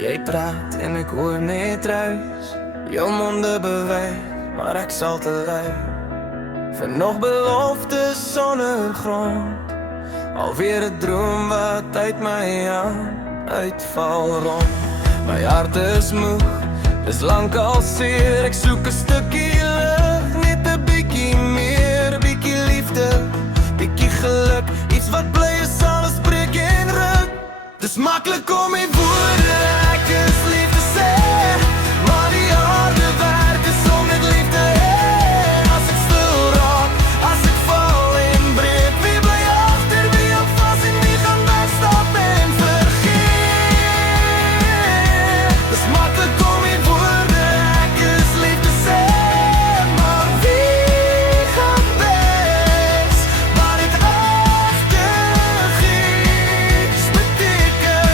Jy praat en ek hoor net ruis. Jou monde beweeg, maar ek sal te lui. Vir nog beloftes sonder grond. Alweer 'n droom wat uit my hand uitval rond. My hart is moeg, dis lank al seer. Ek soek 'n stukkie lig, net 'n bietjie meer. Bietjie liefde, bietjie geluk. Iets wat bly is alles breek en ruk. Dis maklik om die woorde ek is lief te sê, maar die harde werk is om met liefde hê. As ek stil raak, as ek val en breek, wie bly agter, wie hou vas en wie gaan wegstap en vergeet. Dis maklik om die woorde ek is lief te sê, maar wie gaan wees waar dit agter iets beteken.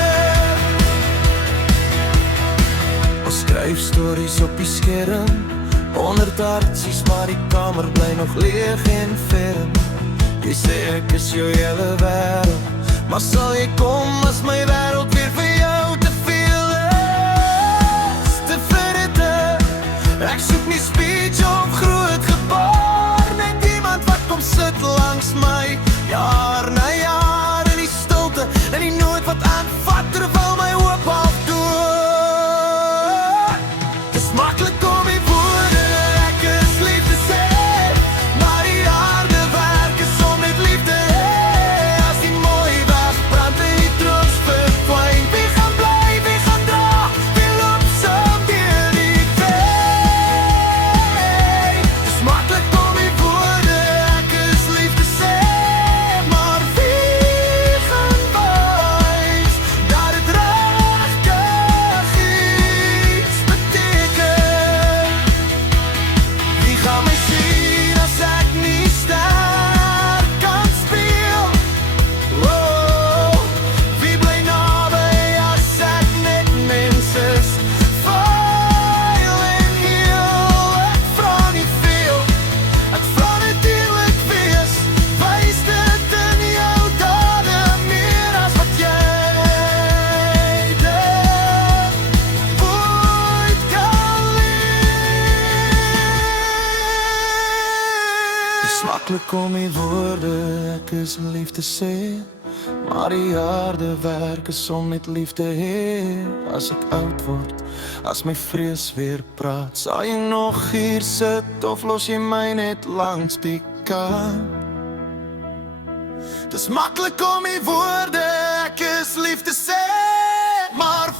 Ons skryf stories op die skerm, 100 hartsies, maar die kamer bly nog leeg en ferm. Jy sê ek is jou hele wêreld, maar sal jy kom as my wêreld weer vir jou te veel is? Te verre, ek soek nie speech of groot gebaar, net iemand wat kom sit langs my, jaar na jaar in die stilte, in die nood wat aanvat terwyl my hoop afdood. Dis maklik om die woorde ek is lief te sê, maar die harde werk is om net liefde hê. As die mooi weg brand en die troos verdwyn, wie gaan bly, wie gaan dra, wie loop saam deur die pyn. Dis maklik om die woorde ek is lief te sê, maar wie gaan wys dat dit regtig iets beteken? Wie gaan my sien as ek nie sterk kan speel? Oh, wie bly naby as ek net mens is? Vuil en heel, ek vra nie veel. Ek vra net eerlik wees, wys dit in jou dade meer as wat jy dit ooit kan leer. Dis maklik om die woorde ek is lief te sê, maar die harde werk is om net liefde hê. As ek oud word, as my vrees weer praat, sal jy nog hier sit of los jy my net langs die kant? Dis maklik om die woorde ek is lief te sê, maar